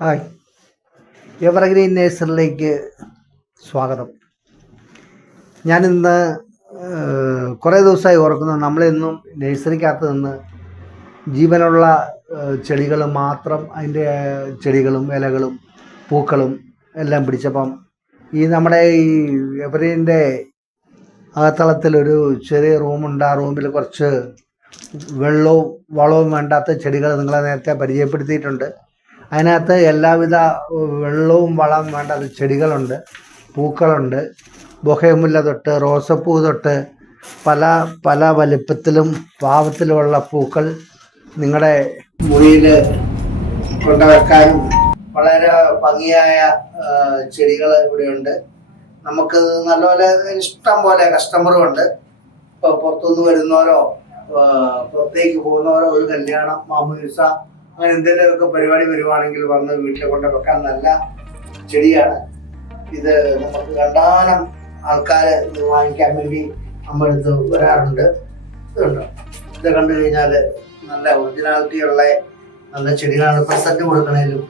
Hi. Evergreen നേഴ്സറിലേക്ക് സ്വാഗതം. ഞാനിന്ന് കുറേ ദിവസമായി ഓർക്കുന്നത് നമ്മളെന്നും നേഴ്സറിക്കകത്ത് നിന്ന് ജീവനുള്ള ചെടികൾ മാത്രം അതിന്റെ ചെടികളും ഇലകളും പൂക്കളും എല്ലാം പിടിച്ചപ്പം ഈ നമ്മുടെ ഈ എവരീന്റെ അകത്തളത്തിലൊരു ചെറിയ റൂമുണ്ട്. ആ റൂമിൽ കുറച്ച് വെള്ളവും വളവും വേണ്ടാത്ത ചെടികൾ നിങ്ങളെ നേരത്തെ പരിചയപ്പെടുത്തിയിട്ടുണ്ട്. അതിനകത്ത് എല്ലാവിധ വെള്ളവും വളം വേണ്ടത് ചെടികളുണ്ട് പൂക്കളുണ്ട്. ബൊഹേമുല്ല തൊട്ട് റോസപ്പൂ തൊട്ട് പല പല വലിപ്പത്തിലും പാവത്തിലുമുള്ള പൂക്കൾ നിങ്ങളുടെ മുറിയിൽ കൊണ്ടുവെക്കാനും വളരെ ഭംഗിയായ ചെടികൾ ഇവിടെയുണ്ട്. നമുക്ക് നല്ലപോലെ ഇഷ്ടം പോലെ കസ്റ്റമറും ഉണ്ട്. ഇപ്പോൾ പുറത്തുനിന്ന് വരുന്നവരോ പുറത്തേക്ക് പോകുന്നവരോ ഒരു കല്യാണം മാമൂലിസ അങ്ങനെ എന്തെങ്കിലുമൊക്കെ പരിപാടി വരുവാണെങ്കിൽ വന്ന് വീട്ടിൽ കൊണ്ട് വെക്കാൻ നല്ല ചെടിയാണ്. ഇത് നമുക്ക് കണ്ടാനം ആൾക്കാർ ഇത് വാങ്ങിക്കാൻ വേണ്ടി നമ്മുടെ വരാറുണ്ട്. ഇതുണ്ടോ ഇത് കണ്ടു കഴിഞ്ഞാൽ നല്ല ഒറിജിനാലിറ്റി ഉള്ള നല്ല ചെടികളാണ് പ്രസന്റ് കൊടുക്കണേലും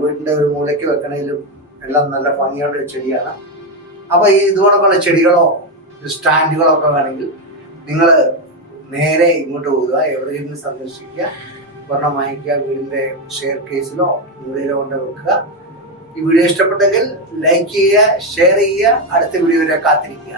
വീടിന്റെ ഒരു മൂലയ്ക്ക് വെക്കണേലും എല്ലാം നല്ല ഭംഗിയുള്ള ഒരു ചെടിയാണ്. അപ്പൊ ഈ ഇതുപോലുള്ള ചെടികളോ സ്റ്റാൻഡുകളോ ഒക്കെ വേണമെങ്കിൽ നിങ്ങൾ നേരെ ഇങ്ങോട്ട് പോവുക എവിടെയെങ്കിലും സന്ദർശിക്കുക. ഒരെണ്ണം വാങ്ങിക്കുക വീടിന്റെ ഷെയർ കേസിലോ വീടിലോ കൊണ്ട് വെക്കുക. ഈ വീഡിയോ ഇഷ്ടപ്പെട്ടെങ്കിൽ ലൈക്ക് ചെയ്യുക ഷെയർ ചെയ്യുക അടുത്ത വീഡിയോ വരെ കാത്തിരിക്കുക.